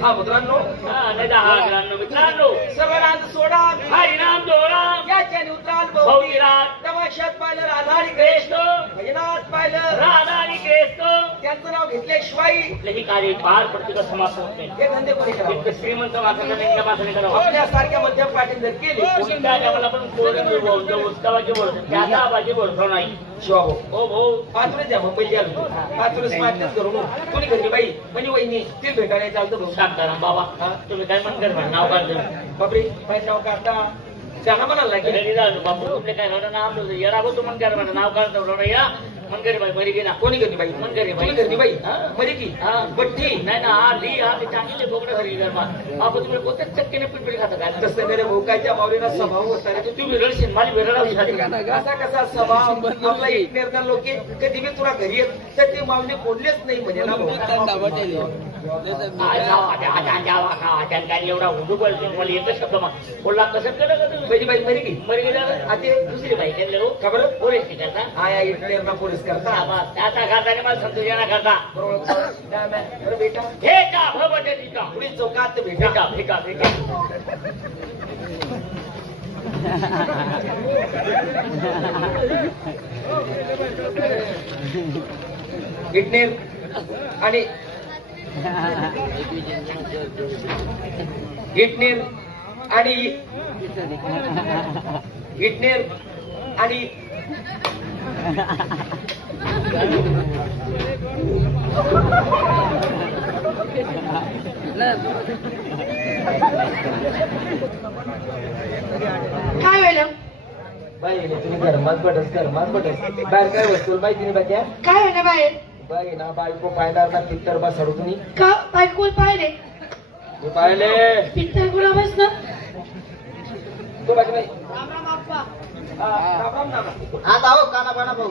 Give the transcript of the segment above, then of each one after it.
हा मित्रांनो, नाही 10 मित्रांनो, सर्वनाथ सोडा हरिनाम जोडा याच्याने उतराल भौतिरात तमाशात पाहिलं राधा आणि कृष्ण, भजनात पाहिलं राधा आणि कृष्ण त्यांचं नाव घेतल्याशिवाय कुठलेही कार्य पार पडते का समाप्त होत नाही. हे धंदे कोणी करावे? इतकं श्रीमंत माणसाला नेमक्या माणसाने करावं. आपल्यासारख्या मध्यम पाटील जर केली कोणत्या देवाला पण उत्सवाची बोलतो त्याचा आवाजी बोलतो नाही. शिवा हो भाऊ पाचवेच द्या मग पहिले आलो पाचवेच मागणीच करू मग कोणी घरी बाई म्हणजे वहिनी ते भेटायला चालतं भाऊ शांताराम बाबा तुम्ही काय म्हणकर नाव काढलं बापरे काय नाव काढता त्यांना म्हणाला की घरी जातो बापू तुमले काय होतं नाव ठेवतो या राबो तू म्हणकर म्हणा नाव काढतो या मनकरी बाई मरी गेला कोणी घरी बाई मनकरी बाई कोणी घरी बाई म्हणजे की बट्टी नाही ना आधी चांगले बोकडं घरी गरमा आपण तुम्ही कोणत्याच चक्कीने पिलपिल खाता काय तसं मेरे भोकाच्या माऊलीला स्वभाव होता रे. तुम्ही रडशील माझी वेरडावी झाली असा कसा स्वभाव आपला एक निर्धार लोक कधी मी तुला घरी येत तर ते माऊली बोललेच नाही म्हणजे ना भाऊ. काय एवढा हुडू बोलतो मला एकच शब्द मग बोलला कसं केलं पहिली बाई मरी की मरी गेला आता दुसरी बाई त्यांना हो का बरं पोरेस करता आया इकडे पोलीस करता त्याचा करता मला संतोषाना करता बरोबर बेटा हे का भगवते तिचा पुढील चौकात भेटा भेटा भेटा भेटा इटनेर आणि इटनेर आणि इटनेर आणि काय वेळ बाई तुम्ही घरमात बटस बाहेर काय वस्तू बाई तिने बाक्या काय होणार बाहेर बाई ना बायको पाहिणार ना पित्तर बा सडू तुम्ही का बायको पाहिले मी पाहिले पित्तर गुला बस ना तो बाकी नाही राम राम आप्पा राम राम नाना आता हो काना पाना भाऊ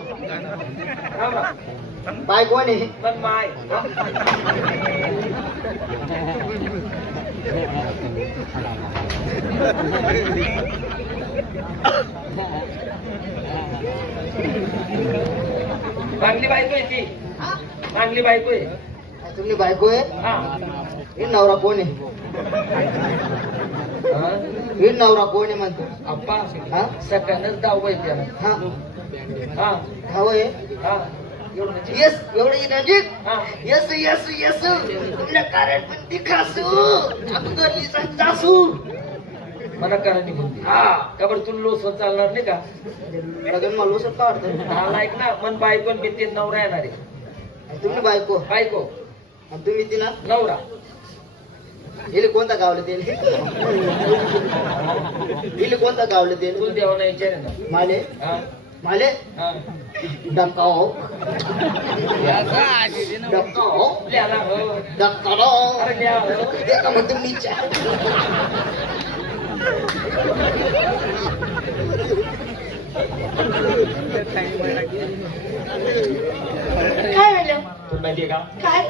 राम राम बाय कोण आहे पण माय चांगली बायको आहे ती चांगली बायको आहे तुम्ही बायको आहे हा ही नवरा कोण आहे हा? ही नवरा कोण आहे म्हणतो आप्पा हा सकाळच दाव आहे त्याला हा हा हव आहे हा एवढं म्हणजे? येस एवढी नजीक हा येस येस येस तुमच्या कार्यात पण दिखासू आपण गल्ली संतासू मला कारण निघून हा का बरं तुला लोसवर चालणार नाही का लगन मला असं वाटतं मला ऐक ना मन बायको आणि ते नवरा येणार आहे तुम्ही बायको बायको आणि तुम्ही तिला नवरा हिला कोणता गावलं ते हिला कोणता गावलं ते तुला देवाला विचार आहे ना माले हा माले हा डकाओ डकाओ लिहाला हो डकाओ अरे लिहा हो ते का म्हणतो मी चार काय वेळ तुला माहितीये का काय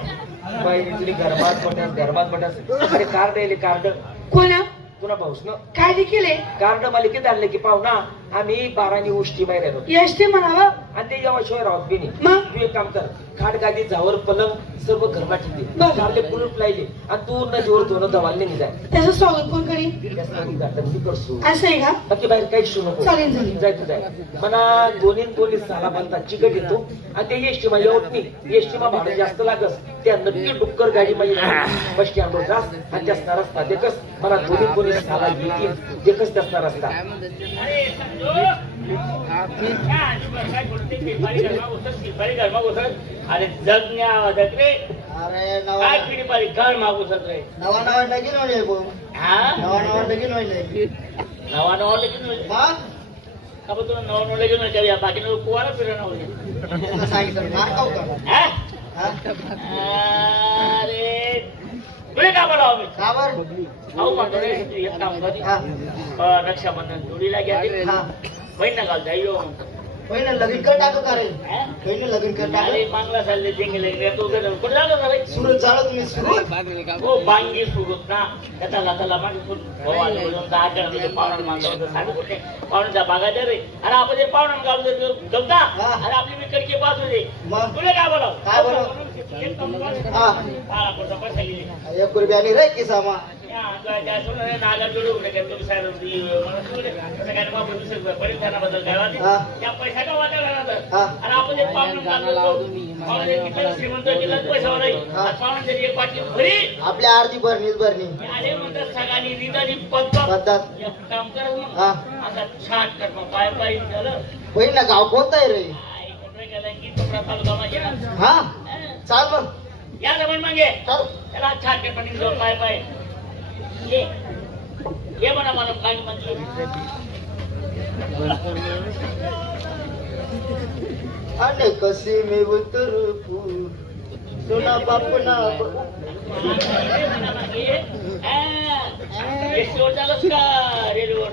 बाई तुझी घरमात बटास अरे कार्ड येईल कार्ड कोणा तुला भाऊस ना काय देखील कार्ड मालिकेत आणलं की पाहुणा आम्ही 12 उष्टी बाहेर आलो यश ते म्हणावं आणि ते याशिवाय राहत बी नाही मग तू एक काम कर खाट गादी जावर पलंग सर्व घरमा ठेवते बरं. कारले कुलूप लायले आणि तू नदीवर धुणं धवालने निघाय त्याचं स्वागत कोण करी करतो असं आहे का बाकी बाहेर काहीच शिव नको चालेल, चालेल. जाय तू जाय मला दोन्ही साला बनतात चिकट येतो आणि ते एसटी मा येत नाही एसटी मा भाडं जास्त लागस त्या नक्की डुक्कर गाडी मा बस स्टँडवर जास आणि त्यासना रस्ता देखस मला दोन्ही साला येतील देखस त्यासना रस्ता काय बोलते गरमा घुसत अरे जगण्या जगरे अरे नवा काय पिढी घर मागूसत रे नवा नवा लगीन होईल भाऊ हा नवा नवा लगीन होईल नवा नवा लगीन मग का बरं तुला नवा नवा लगीन या बाकी कुवारा फिरणं होईल तुला सांगितलं मार खाऊ का हा? हा? अरे तुला का बोलावं मी का बर भाऊ म्हणतो रे तू एक काम कर हा रक्षाबंधन जोडीला घ्या ते हा बहीण घाल जाईल होईल लगीन कर टाकू करेल होईल लगीन कर अरे टाकू मागला चालले जेंगे लगले तो कुठं झालं ना रे सुरत झालं तुम्ही सुरत हो बांगी सुरत ना त्याला मागे पाहुणा मागलं सांगू कुठे पाहुण्याचा बागायचा रे अरे आपण जे पाहुणा गाव जमता हा. अरे आपली मी कडकी बाजू दे मग तुला काय बोलाव काय बोलावं? एक काम कर. हा पाळा पुढचा पैसा गेले. 1 रुपयाने रे किसामा या, त्या सोडून नाला जोडू उघडे काय तुम्ही साहेब मला सोडले. असं काय बाबा दुसरं परिधानाबद्दल काय वाटते? हा. त्या पैशाचा वाटा राहतात. हा. आणि आपण जे पाहुणे काढतो, पाहुणे किती श्रीमंत गेला पैसा नाही. हा. पाहुणे जरी एक बाटली भरी आपल्या अर्धी भरणीच भरणी आले म्हणतात सगळ्यांनी निदानी पद्धत पद्धत एक काम कर मग. हा आता छाट कर मग पाय पाय झालं. बहीण ना गाव कोणतं आहे रे आई कोणतं गेला की कपडा तालुका माझ्या. हा हा. चाल मग या जमन मागे चाल त्याला छाट कर पण जाऊन पाय पाय ये ये म्हणा मला काय म्हणते. आणि कशी मी उतरू सोना बापना रेल्वेवर चालस का रेल्वेवर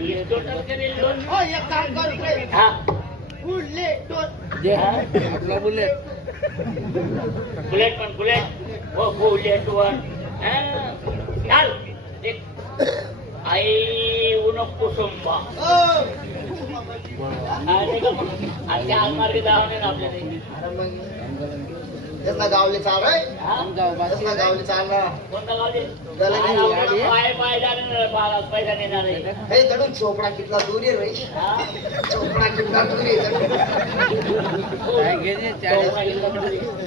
रेल्वेवर चालस का रेल्वेवर. एक काम कर इकडे. हा बुलेट बुलेट पण बुलेट हो बुलेट वर चाल एक आई उन कुसुंबा आणि आलमार्गे जावं ना आपल्याला. त्याचा गावले चाल रे त्याचा गावले चाल ना कोणता गावले त्याला नाही. पाय पाय जाणार बाळा पैसा नेणार आहे. हे दडून चोपडा कितला दूर आहे रे हा? चोपडा कितला दूर आहे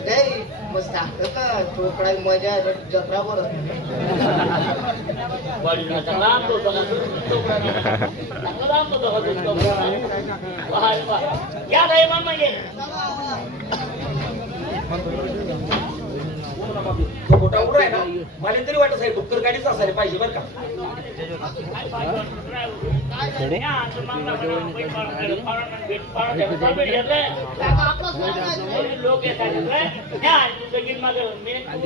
नाही मस्त असतं का चोपडा मजा जत्रा बरं वडिलांना चांगला आंब होता का? चांगला आंब होता का तुमचा? वा रे वा. या नाही मग म्हणजे तो मोठा उडा आहे ना मला तरी वाटत आहे डुक्कर गाडीच असायला पाहिजे बरं का. लोक येतात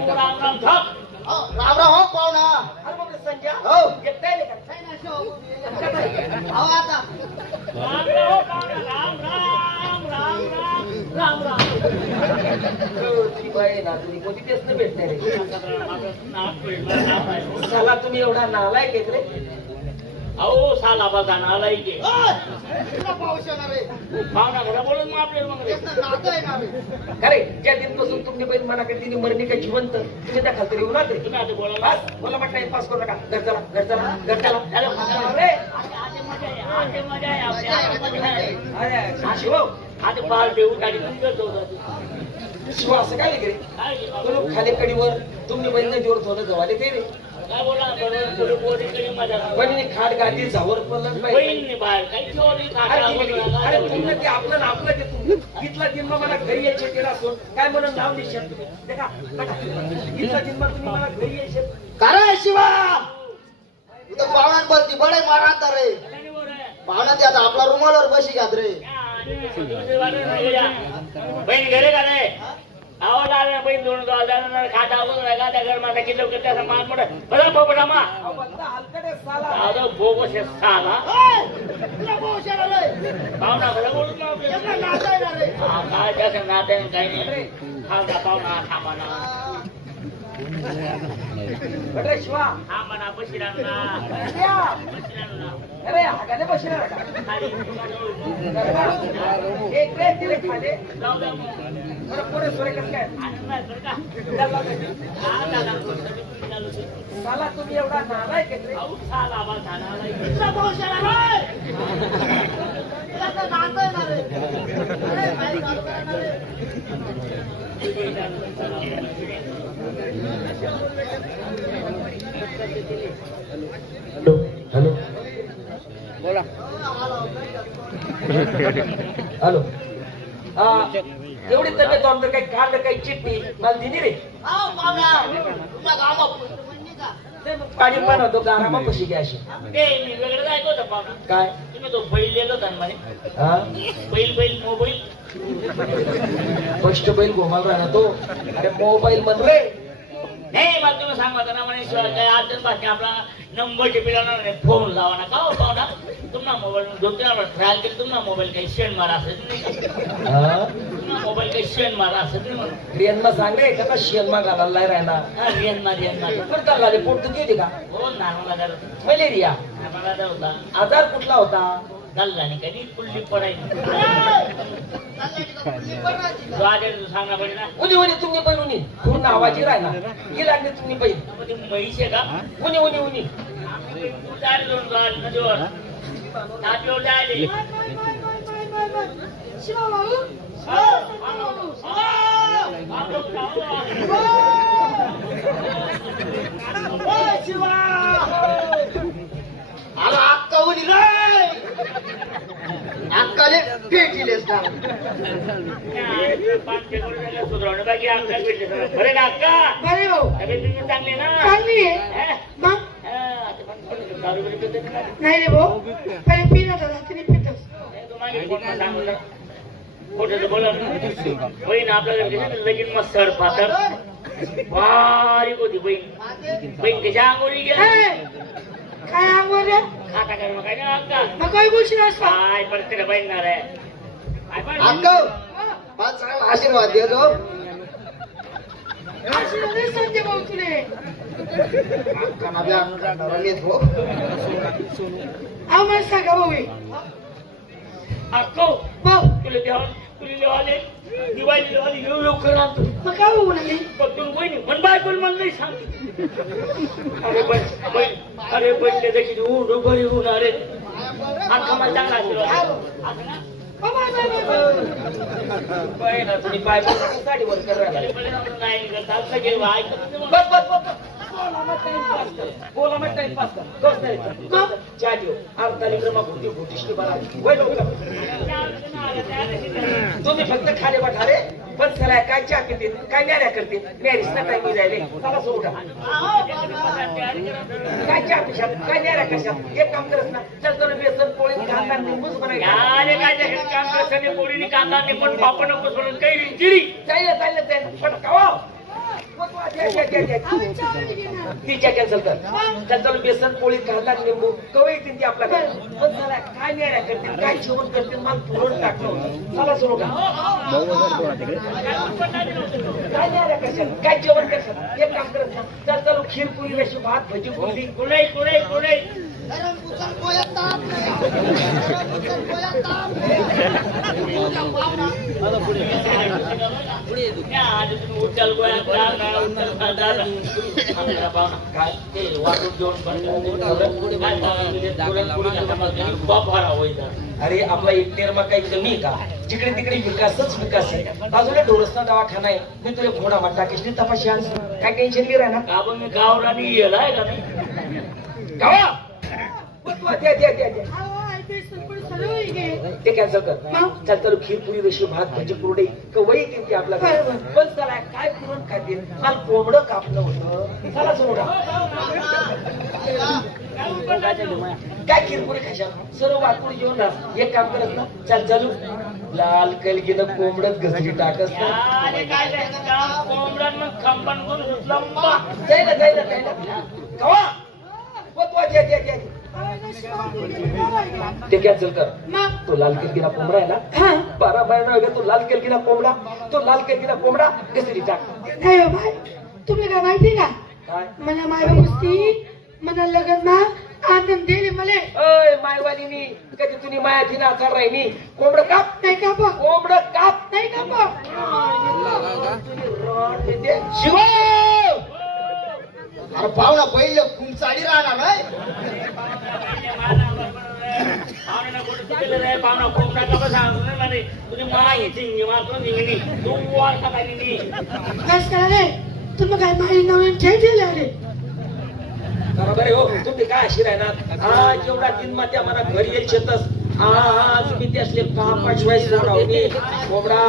राम राम हो पाहुणा अरे बापरे, संजय हो येताय नाही का? हो आता तुझी बाई ना तुम्ही कोणती तेच नाही भेटणार रे. साला तुम्ही एवढा नालायक आहेत रे. अहो साला बघा नालाय की पाऊस येणार रे पाहुणा घरा बोलून मग आपल्याला मग रे. नातं येणार रे खरे ज्या दिनपासून तुमची बहीण मनाकडे तिने मरणी का जिवंत तुम्ही त्या खात्री येऊ नका रे. तुम्ही आता बोला बस बोला मग टाइमपास करू नका. घर चला घर चला घर चला. अरे आते मजा आहे आपल्या आते मजा आहे. अरे शिव आता बाळ देऊ गाडी करतो शिव असं काय रे काय तुला खाली कडीवर तुम्ही बहीण जोर थोडं जवाले ते रे बोला बरोबर बोली करी मजा बहिणी खाट गाठी जावर पडलं पाहिजे. बहीण बाहेर काही चोरी अरे तुमचं ते आपलं ना आपलं ते तुमचं तिथला जन्म मला घरी यायचे केला असून काय म्हणून नाव निशात देखा तिथला जन्म तुम्ही मला घरी यायचे. काय शिवा इथं पाहुण्यांवरती बडे मारा रे पाहुणा ते आता आपला रुमालावर बशी घात रे बहीण घरी का रे आवाज आला बहीण दोन खाता गादा घर माझा किलो त्याचा मान मोठा बघा पोपटा मा हलकट आहे साला. दादा भोग साला पाहुणा खरं बोलून काय त्याचं नाते काही नाही थांबा पाहुणा थांबा ना अरे शिवा थांबा ना बशिरांना अरे हागाने बसले ना का? एक रे तिले खाले जाऊ द्या मग. बरं पुढे सोरे कसं काय आनंद आहे बरं का? हा, दादा. साला तुम्ही एवढा नालायक आहे रे. अहो, साला बा, साला बाई. हॅलो हॅलो बोला हॅलो एवढी तब्येत ऑर्डर काही काढलं काही चिठ्ठी मला दिली रे पाणी बनवतो गारामा कशी घ्या अशी ते मी वेगळं जायचं होतं पाहुणा. काय तुम्ही तो बैल लिहिलो होता ना म्हणे. हा बैल मोबाईल फर्स्ट बैल घुमाल राहणार तो अरे मोबाईल म्हण रे नाही मला तुम्ही सांगा ना म्हणे शिवाय काय अडचण बाकी आपला नंबर टिपिला नाही फोन लावा ना का हो पाहुणा तुम्हाला मोबाईल डोक्याला ट्रायल केली तुम्हाला मोबाईल काही शेण मारा असेल नाही तुम्हाला मोबाईल काही शेण मारा असेल नाही म्हणून रियनमा सांगले का शियनमा घालायला राहणार रियन पण चालला रे पोट दुखी होती का हो ना मला मलेरिया मला होता आजार कुठला होता चालला नाही कधी कुल्ली पडायची तो आधी तू सांगा पाहिजे ना उनी उनी तुम्ही पण उनी पूर्ण आवाजी राहिला गेला आणि तुम्ही पण मग ती म्हैस आहे का उनी उनी उनी तू जायला दोन जाल नदीवर नादीवर जायले शिवा भाऊ आला अक्का उनी रे अक्काले भेटिलेस ना सुधारवणं बाकी अक्का भेटले बरे ना अक्का बरे भाऊ तब्येत तुम्ही चांगली ना चांगली आहे हा? मग आता पण दारू बिरू पिते का? नाही रे भाऊ पहिले पिणं होता रात्री पितस नाही, तू मागे फोन मध्ये सांगू ना. खोटं तर बोला ना. बहीण आपल्याला कसं लगीन मस्त सड पातळ बारीक होती बहीण कशा आंघोळी गेला काय आंघोळ रे खाता कर मग काय ना अक्का मग काय बोलशील असं काय परत बहीणणार आहे काय पण अक्का पाच चांगला आशीर्वाद दे जो आशीर्वाद दे संजय भाऊ तुले अक्का माझ्या रंगीत हो आव मला सांगा भाऊ हे. अक्को भाऊ तुला देवाले दिवाळी देवाले येऊ येऊ कर आणतो मग काय भाऊ म्हणाली पण तुम्ही बहिणी पण बायकोल मला नाही सांगते अरे बहिणीला देखील ऊन बरी ऊन अरे अक्का मला चांगला आशीर्वाद असं ना? बहिणा तुम्ही पाय साडीवर करायला नाही करत असं घेऊ ऐकत नाही बस बस बस बोला मग टाइमपास कर दोस्त नाही कर. चहा ठेव अर्धा लिटर मग कुठे कुठे बरा वय लवकर तुम्ही फक्त खाले बठारे पण चला काय चहा पिते काय न्याऱ्या करते मॅरिज ना टाइम जायले चला सोडा काय चहा पिशात काय न्याऱ्या कशात एक काम करत ना चल तर बेसन पोळी कांदा निंबूच बनायला अरे काय ते काम करताना पोळीने कांदा ने पण पापड नको सोडून काही जिरी जायला फटकावा तिच्या कॅन्सल कर चल बेसन पोळी कांदा लिंबू कवय येतील ती आपल्याकडे पण चला काय न्याऱ्या करते काय जेवण करते मला पुरण टाकलं होतं चला सुरू का काय न्याऱ्या कशात काय जेवण करशात एक काम करत ना चल खीर पुरी रेशी भात भजी पुरी कुणाई कुणाई कुणाई गरम कुचल पोयात ताप उचल गोळ्या काय ते वाटून घेऊन अरे आपला एक निर्मा काही कमी का जिकडे तिकडे विकासच विकास आहे बाजूला डोरसना दवाखाना आहे मी तुला घोडा वाटा किती तपाशी आण काय टेन्शन नाही राहणार का मी गावरानी येलाय का नाही गावा द्या द्या द्या द्या ते कॅन्सल कर चल खीर पुरी रेशी भात भजी कुरडई कवई येतील ते आपल्याला पण चला काय पुरण खातील मला कोंबडं कापलं होतं चला सोडा काय खीरपुरी खाशा सर्व वाटपुरी जेवण राहत एक काम करत ना चल चालू लाल कलगीनं कोंबडत घसरी टाकस कोंबड्यान मग खंबन करून लंबा जायला कवा ते कॅन्सल कर तो लाल किलकिना कोंबडा आहे ना 12 महिना वगैरे तो लाल किलकिना कोंबडा घसरी टाक नाही हो भाई तुम्ही काय माहिती का काय मला माझ्या गोष्टी मला लग्न आनंद दिले मला अय मायवालीनी कधी तुम्ही माया दिना कर राहिनी कोंबडं काप नाही का बघ कोंबडं काप नाही का बघ शिवा अरे पाहुणा पहिले खुमचाडी राहणार नाही पाहुणा कोंबडा का सांगतो म्हणे तुझी मागे चिंगी मात्र निघणी तू वारता काही कस करा रे तुम्ही काय माझी नवीन ठेव दिले अरे बरोबर हो तुम्ही काय अशी राहणार आज एवढा दिन त्या मला घरी येईल शेतस आज मी त्यासले 5-5 वेळेस कोंबडा